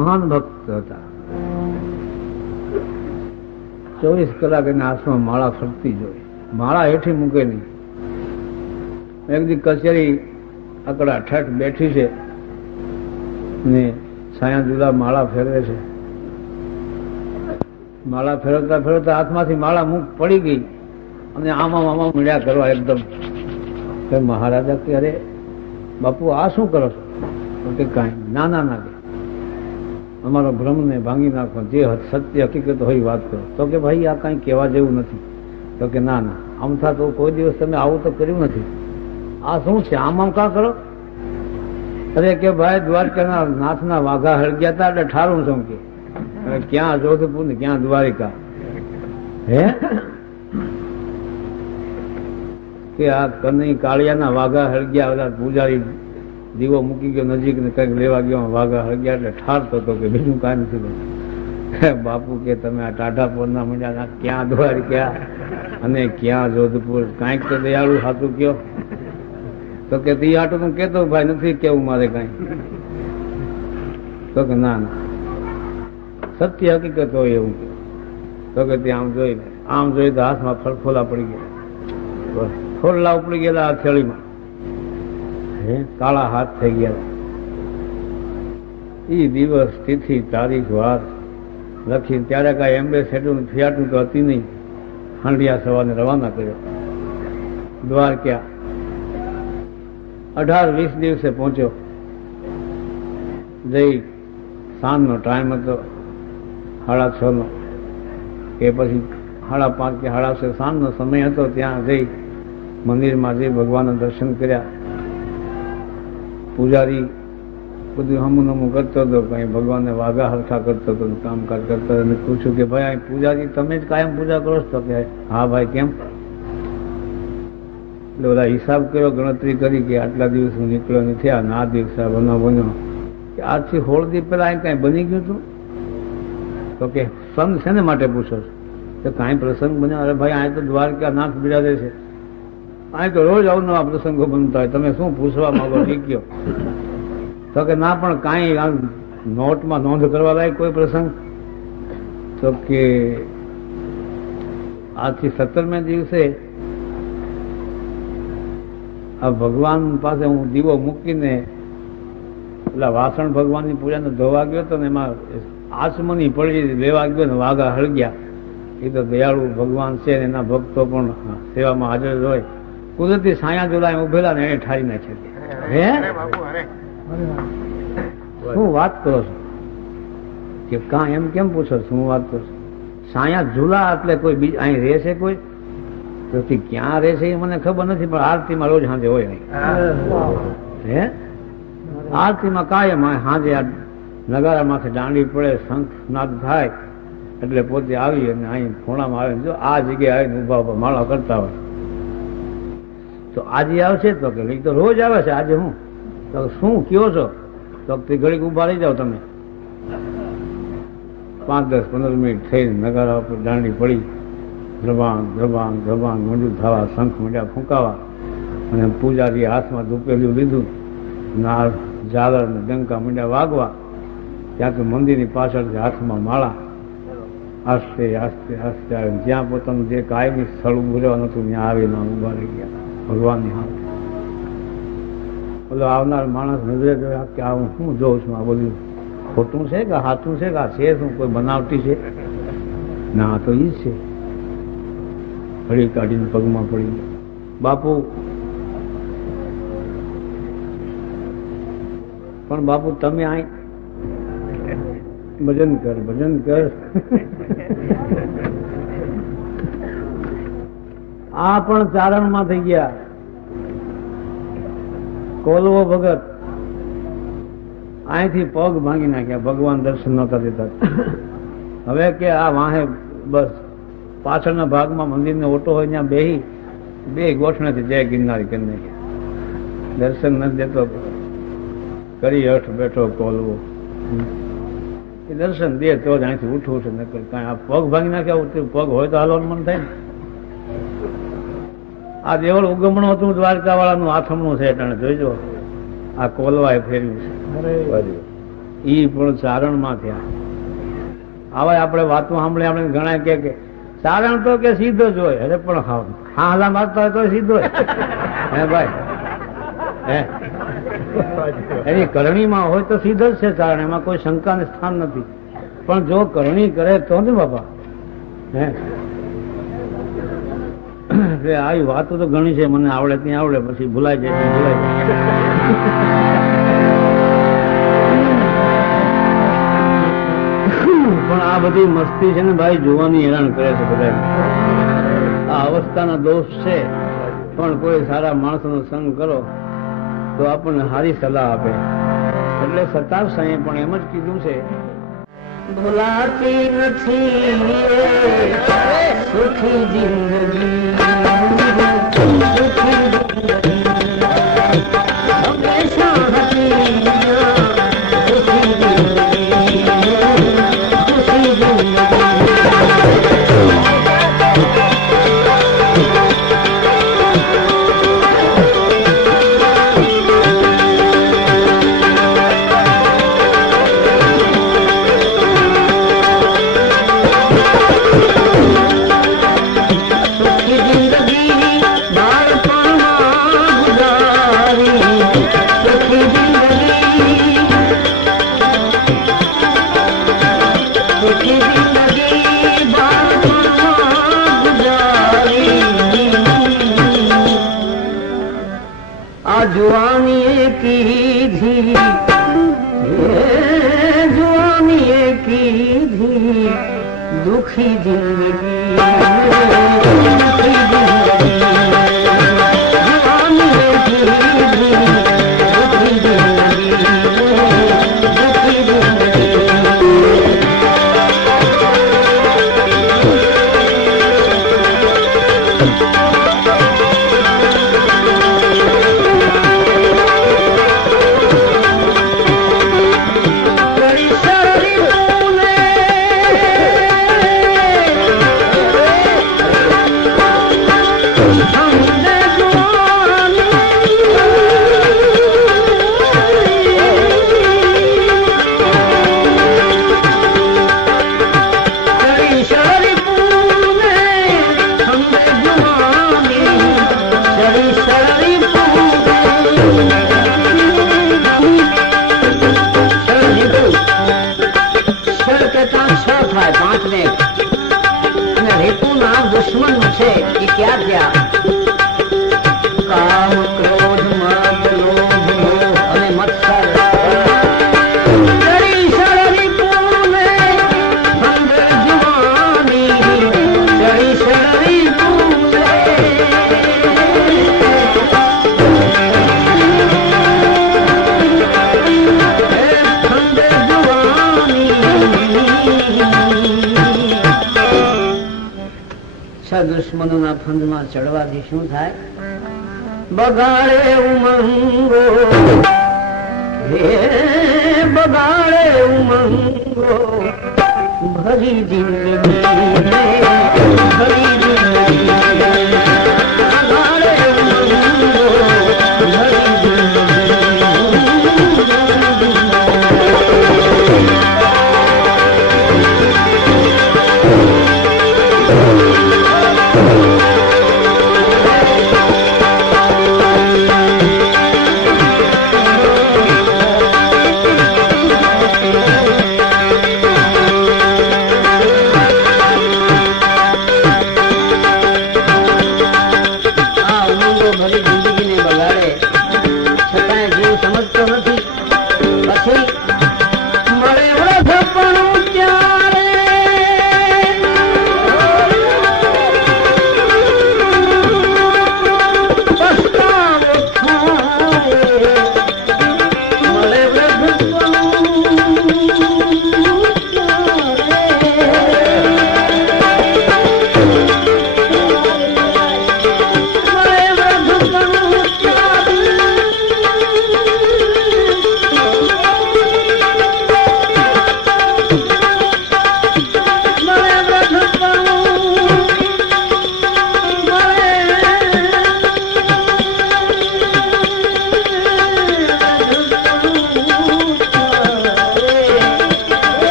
મહાન ભક્ત હતા. 24 કલાક એના હાથમાં માળા ફરતી જોઈ, માળા હેઠી મૂકે નહીં. એક દી કચેરી આકડા ઠઠ બેઠી છે ને છાયા જુદા માળા ફેરવે છે. માળા ફેરવતા ફેરવતા હાથમાંથી માળા મુખ પડી ગઈ અને આમાં મળ્યા કરવા એકદમ. મહારાજા કે અરે બાપુ આ શું કરો છો? તો કે કાંઈ ના ના ના કે અમારો ભ્રમને ભાંગી નાખો, જે સત્ય હકીકત હોય વાત કરો. તો કે ભાઈ આ કાંઈ કહેવા જેવું નથી. તો કે ના ના આમ થા તો કોઈ દિવસ તમે આવું તો કર્યું નથી. આ શું છે? આમ કાં કરો? અરે કે ભાઈ દ્વારકાના નાથના વાઘા હળગ્યા હતા એટલે ઠારું છું કે ક્યાં જોધપુર ને ક્યાં દ્વારિકા. હે કે આ કનઈ કાળિયાના વાઘા હળગ્યા, બધા પૂજારી દીવો મૂકી ગયો નજીક ને કંઈક લેવા ગયો, વાઘા હળગ્યા એટલે ઠારતો હતો કે બીજું કાંઈ નથી બન્યું. બાપુ કે તમે આ ટાઢાપુરના મંડ્યા, ક્યાં દ્વારિકા અને ક્યાં જોધપુર, કાંઈક તો દયાળુ સાચું કયો. તો કે તી આટું તું કેતો ભાઈ નથી કેવું મારે કાંઈ. તો કે ના ના સત્ય હકીકત હોય એવું. તો કે ત્યાં આમ જોઈ તો હાથમાં ફળફોલા પડી ગયા, ફોલ્લા ઉપડી ગયેલા આ થેળીમાં, કાળા હાથ થઈ ગયા. એ દિવસ તિથિ તારીખ વાર લખીને ત્યારે કાંઈ એમ્બેસેડર ફિયાટું તો હતી નહીં. હાંડિયા સવારને રવાના કર્યો દ્વારકા. 18-20 દિવસે પહોંચ્યો. જઈ સાંજનો ટાઈમ હતો 6:30 કે પછી 5:30 કે 6:30 સાંજનો સમય હતો. ત્યાં જઈ મંદિરમાં જઈ ભગવાનના દર્શન કર્યા. પૂજારી બધું હમું નમું કરતો હતો, કઈ ભગવાનને વાઘા હરખા કરતો હતો, કામકાજ કરતો હતો. પૂછ્યું કે ભાઈ અહીં પૂજારી તમે જ કાયમ પૂજા કરો છો? કે હા ભાઈ. કેમ? એટલે બધા હિસાબ કર્યો, ગણતરી કરી કે આટલા દિવસ હું નીકળ્યો નથી, આ ના દિવસે બન્યો કે આજથી 16 દિવસ પહેલા અહીં કાંઈ બની ગયું હતું? તો કે સંત શેને માટે પૂછો છો? તો કાંઈ પ્રસંગ બન્યો? અરે ભાઈ અહીં તો દ્વારકા નાથ બિરાજે છે, અહીં તો રોજ અવનવા પ્રસંગો બનતા હોય, તમે શું પૂછવા માંગો? શીખ્યો. તો કે ના પણ કાંઈ નોટમાં નોંધ કરવા લાયક કોઈ પ્રસંગ? તો કે આજથી 17મે દિવસે આ ભગવાન પાસે હું દીવો મૂકીને પેલા વાસણ ભગવાનની પૂજાને ધોવા ગયો હતો ને એમાં આસમની પડી લેવા ગયો ને વાઘા હળગ્યા. એ તો દયાળુ ભગવાન છે ને એના ભક્તો પણ સેવામાં હાજર હોય. કુદરતી છાયા જોડા ઉભેલા ને એને ઠારી નાખ્યા. હે શું વાત કરો છો? કે કાં એમ કેમ પૂછો? શું વાત કરો છો? છાયા ઝૂલા એટલે કોઈ બીજ અહીં રહે છે કોઈ? તો ક્યાં રહે છે એ મને ખબર નથી, પણ આરતીમાં રોજ સાંજે હોય. હે આરતીમાં કાયમ સાંજે આ નગારા માથે દાંડી પડે, શંખ નાદ થાય એટલે પોતે આવી અને અહીં ખૂણામાં આવે. જો આ જગ્યાએ આવીને ઉભા માળા કરતા હોય. તો આજે આવશે? તો કે તો રોજ આવે છે. આજે હું? તો શું કયો છો? તો ઘડીક ઉભા રહી જાઓ તમે. 5-10-15 મિનિટ થઈને નગારા ઉપર દાંડી પડી, ધ્રબાંગ ધ્રબાંગ ધ્રબાંગ મંડું થવા, શંખ મંડ્યા ફૂંકાવા અને પૂજારી હાથમાં ધૂપેલું લીધું, નાળ ઝાલર ને ડંકા મંડ્યા વાગવા. ત્યાં તો મંદિરની પાછળ હાથમાં માળા. આસ્તે આસ્તે આસ્તે આવે જ્યાં પોતાનું જે કાયમી સ્થળ ઉભું રહેવાનું હતું ત્યાં આવીને ઉભા રહી ગયા ભગવાનની હાથ. બોલો આવનાર માણસ નજરે જોયા કે આ હું શું જોઉં છું? આ બધું ખોટું છે કે સાચું છે કે આ છે શું? કોઈ બનાવટી છે? ના, તો ઈ જ છે. ઘડી કાઢીને પગમાં પડી ગયો. બાપુ પણ બાપુ તમે અહીં ભજન કર, ભજન કર. આ પણ ચારણમાં થઈ ગયા. કોલવો ભગત અહીંથી પગ ભાંગી નાખ્યા, ભગવાન દર્શન નહોતા દેતા. હવે કે આ વાહે બસ પાછળના ભાગમાં મંદિરનો ઓટો હોય ત્યાં બેહી 2 ગોઠણેથી જય ગિરનારી કરી નાખ્યા. દર્શન નથી દેતો, કરી હઠ બેઠો કોલવો. એ દર્શન દે તો જ અહીંથી ઉઠવું છે, નકર કાંઈ આ પગ ભાંગી નાખ્યા. પગ હોય તો હાલવાનું મન થાય ને. આ દેવળ ઉગમણું હતું દ્વારકા વાળાનું, આથમણું છે એટલે જોઈજો આ કોલવાએ ફેર્યું છે. ઈ પણ ચારણમાં થયા. હવે આપણે વાતો સાંભળે આપણે ઘણા કે ચારણ તો કે સીધો જ હોય. અરે પણ હાલા મારતા હોય તો સીધો હોય. હે ભાઈ, હે એની કરણીમાં હોય તો સીધો જ છે ચારણ, એમાં કોઈ શંકાને સ્થાન નથી. પણ જો કરણી કરે તો ને બાપા, હે આવી વાતો તો ઘણી છે, મને આવડે ત્યાં આવડે, પછી ભૂલાઈ જાય ભૂલાઈ જાય. પણ આ બધી મસ્તી છે ને ભાઈ, જોવાની હેરાન કરે છે બધા. આ અવસ્થાના દોષ છે. પણ કોઈ સારા માણસોનો સંગ કરો તો આપણને સારી સલાહ આપે. એટલે સતાર સાંઈએ પણ એમ જ કીધું છે, ભૂલાતી નથી સુખી જિંદગી, जुआनी की धी दुखी जिंदगी, दुश्मन છે એ ક્યાં થયા? કામ, ક્રોધ, મદ, લોભ, મોહ અને મત્સર. દુશ્મનોના ફંદમાં ચડવાથી શું થાય? બગાડે ઉમંગો, હે બગાડે ઉમંગો, ભરી જિંદગી ભરી જિંદગી, બગાડે ઉમંગો, ભરી જિંદગી.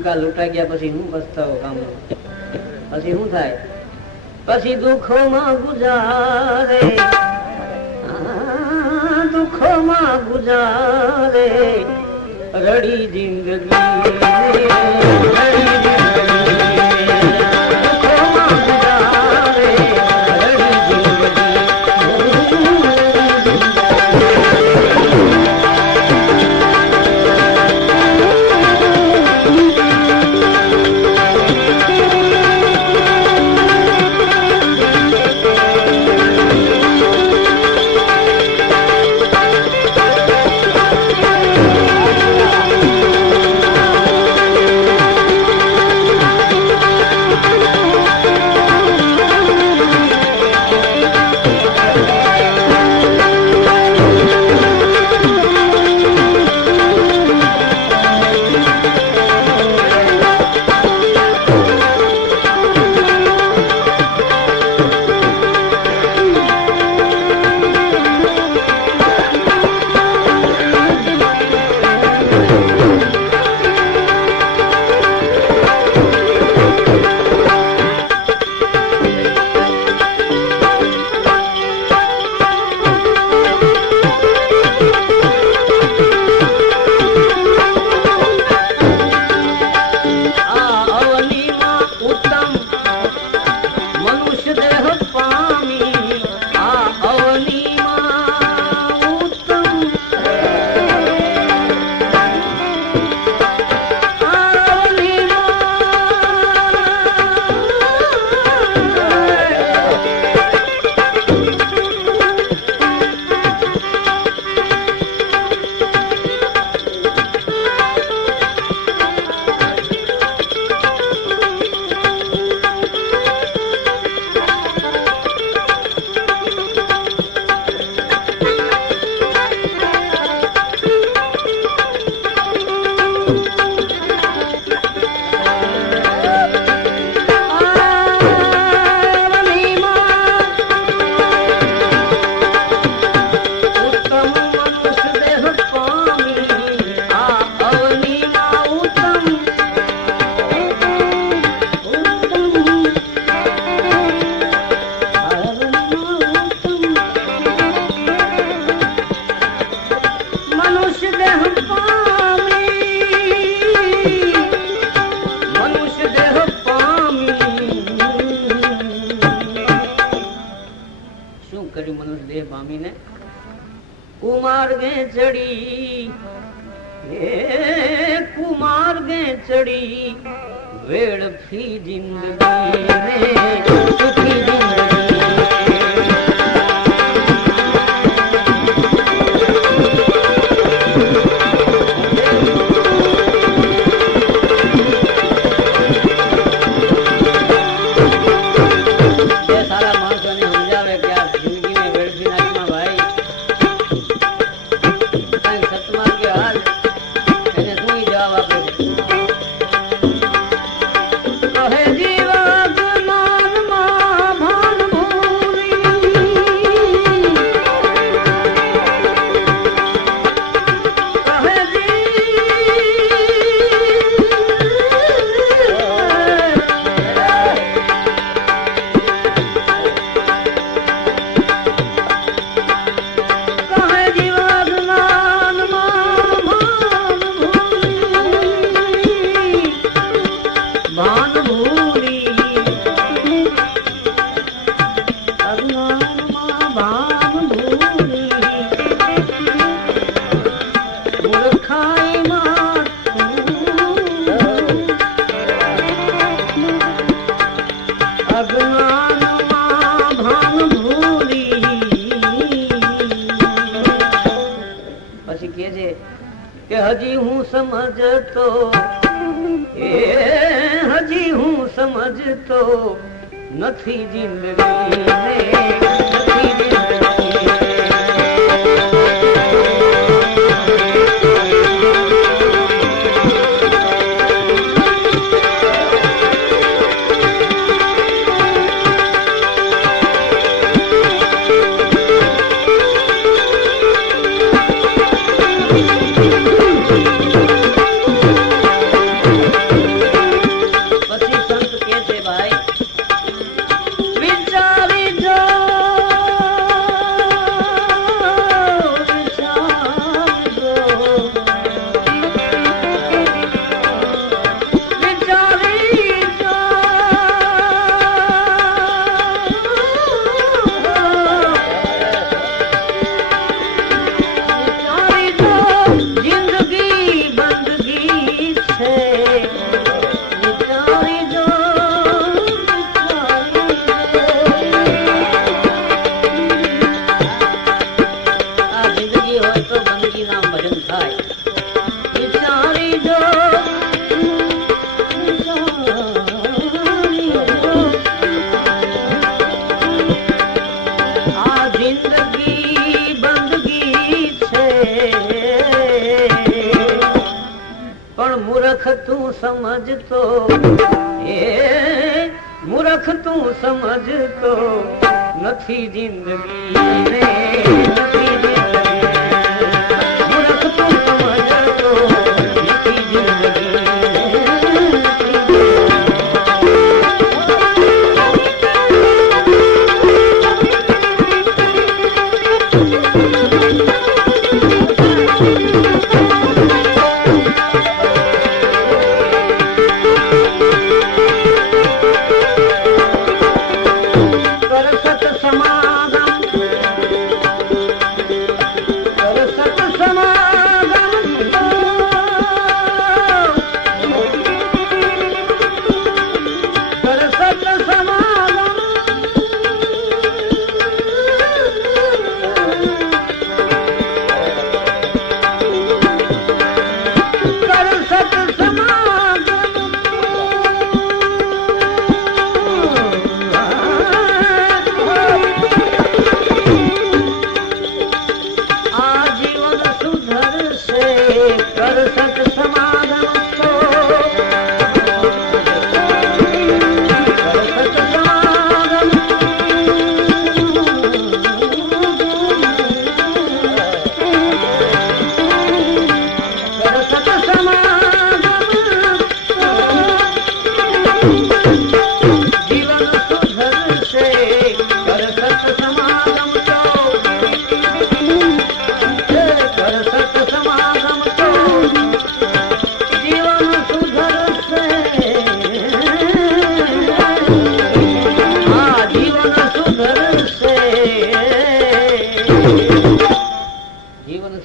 જીવકા લૂંટાઈ ગયા પછી હું પસ્તાવો કામ પછી શું થાય પછી દુઃખોમાં ગુજારે દુઃખોમાં ગુજારે રડી જિંદગી कुमार्गे चढ़ी कुमार्गे चढ़ी वेड़फी जिंदगी में सुखी जिंदगी हजी हूँ समझतो हजी हूँ समझतो नथी जिंदगी नथी जिंदगी મૂર્ખ તું સમજતો, એ મૂર્ખ તું સમજતો નથી જિંદગી રે, નથી જિંદગી. મૂર્ખ તું સમજતો નથી જિંદગી.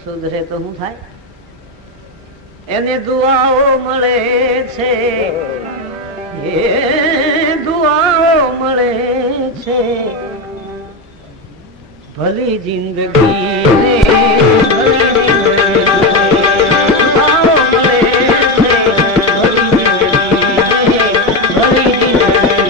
સુધરે તો શું થાય? એને દુઆઓ મળે છે, એ દુઆઓ મળે છે. ભલી જિંદગી રે, ભલી જિંદગી. દુઆઓ મળે છે, ભલી જિંદગી રે, ભલી જિંદગી.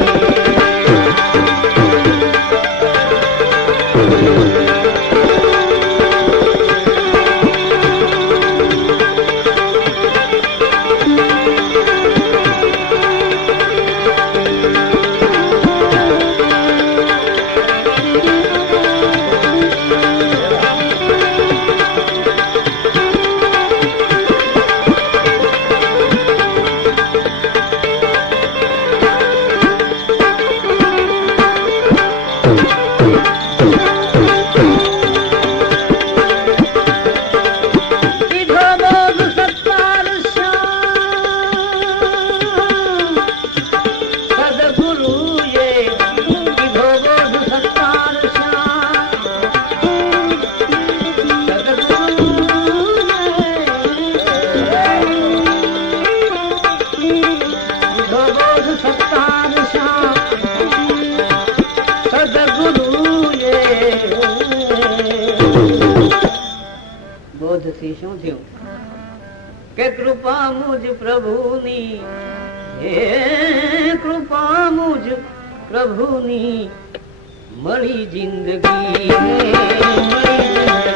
બોધથી શું થયું કે કૃપા મુજ પ્રભુની, હે કૃપા મુજ પ્રભુની મળી જિંદગી, મળી જિંદગી.